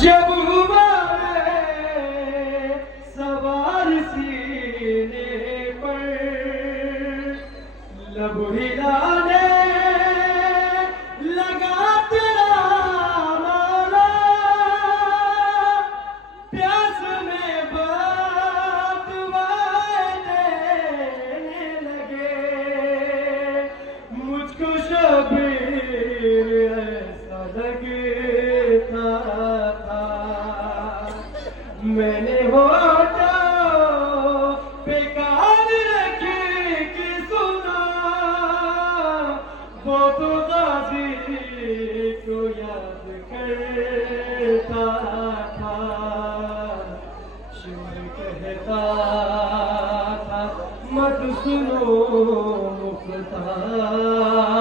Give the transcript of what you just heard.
جب ہوا میں سوار سینے پر لب ہلانے لگا تیرا مولا پیاس میں بات دینے لگے مجھ کو شبیر ایسا لگتا میں نے ہوتا بیکار رکھے کہ سنا وہ تو غازی کو یاد کرتا تھا شعر کہتا تھا مت سنو مفتاح